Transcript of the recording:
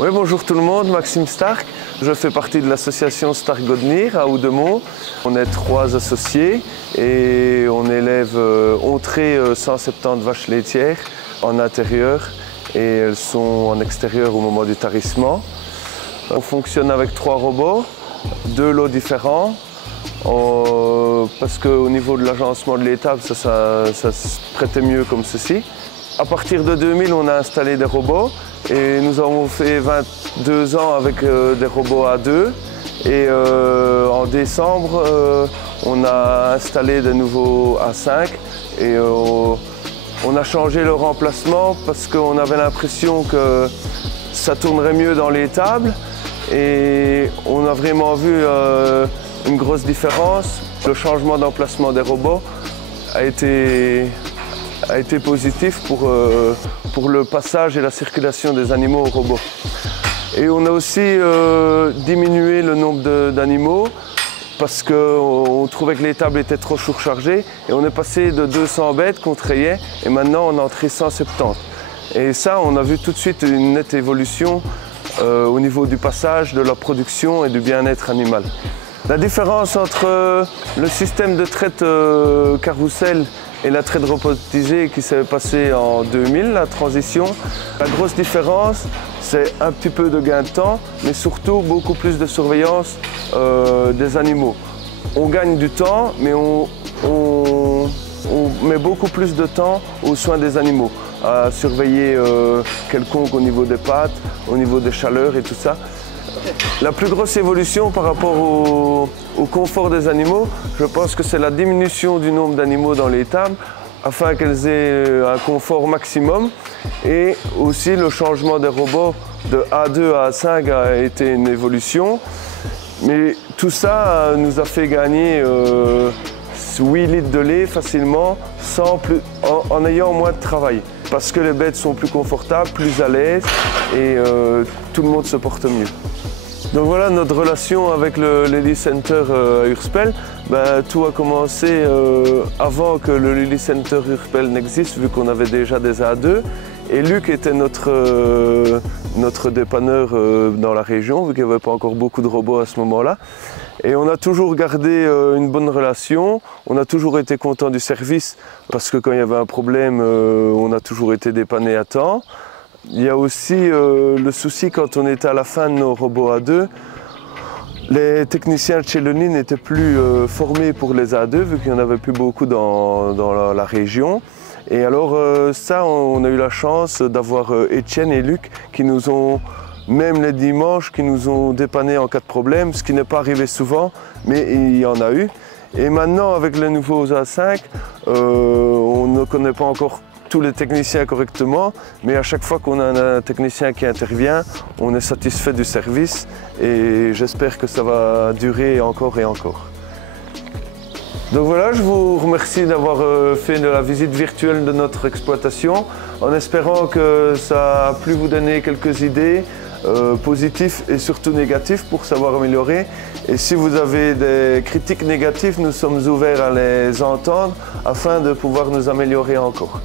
Oui, bonjour tout le monde, Maxime Stark. Je fais partie de l'association Stark Godnir à Houdemont. On est 3 associés et on élève, on traite 170 vaches laitières en intérieur et elles sont en extérieur au moment du tarissement. On fonctionne avec 3 robots, 2 lots différents. Parce qu'au niveau de l'agencement de l'étable, ça se prêtait mieux comme ceci. À partir de 2000, on a installé des robots et nous avons fait 22 ans avec des robots A2. Et en décembre, on a installé de nouveaux A5 et on a changé le remplacement parce qu'on avait l'impression que ça tournerait mieux dans l'étable et on a vraiment vu une grosse différence. Le changement d'emplacement des robots a été positif pour le passage et la circulation des animaux aux robots. Et on a aussi diminué le nombre d'animaux parce qu'on trouvait que l'étable était trop surchargée et on est passé de 200 bêtes qu'on trayait et maintenant on en traite 170. Et ça, on a vu tout de suite une nette évolution au niveau du passage, de la production et du bien-être animal. La différence entre le système de traite carrousel et la traite robotisée qui s'est passée en 2000, la transition, la grosse différence, c'est un petit peu de gain de temps, mais surtout beaucoup plus de surveillance des animaux. On gagne du temps, mais on met beaucoup plus de temps aux soins des animaux, à surveiller quelconque au niveau des pattes, au niveau des chaleurs et tout ça. La plus grosse évolution par rapport au confort des animaux, je pense que c'est la diminution du nombre d'animaux dans l'étable afin qu'elles aient un confort maximum et aussi le changement des robots de A2 à A5 a été une évolution. Mais tout ça nous a fait gagner 8 litres de lait facilement en ayant moins de travail. Parce que les bêtes sont plus confortables, plus à l'aise et tout le monde se porte mieux. Donc voilà notre relation avec le Lily Center à Urspel. Tout a commencé avant que le Lily Center Urspel n'existe, vu qu'on avait déjà des A2. Et Luc était notre dépanneur dans la région, vu qu'il n'y avait pas encore beaucoup de robots à ce moment-là. Et on a toujours gardé une bonne relation, on a toujours été content du service, parce que quand il y avait un problème, on a toujours été dépanné à temps. Il y a aussi le souci quand on était à la fin de nos robots A2, les techniciens de chez Lily n'étaient plus formés pour les A2 vu qu'il n'y en avait plus beaucoup dans la région. Et alors ça, on a eu la chance d'avoir Étienne et Luc qui nous ont, même les dimanches, qui nous ont dépannés en cas de problème, ce qui n'est pas arrivé souvent, mais il y en a eu. Et maintenant, avec les nouveaux A5, on ne connaît pas encore tous les techniciens correctement, mais à chaque fois qu'on a un technicien qui intervient, on est satisfait du service et j'espère que ça va durer encore et encore. Donc voilà, je vous remercie d'avoir fait de la visite virtuelle de notre exploitation, en espérant que ça a pu vous donner quelques idées positives et surtout négatives pour savoir améliorer. Et si vous avez des critiques négatives, nous sommes ouverts à les entendre afin de pouvoir nous améliorer encore.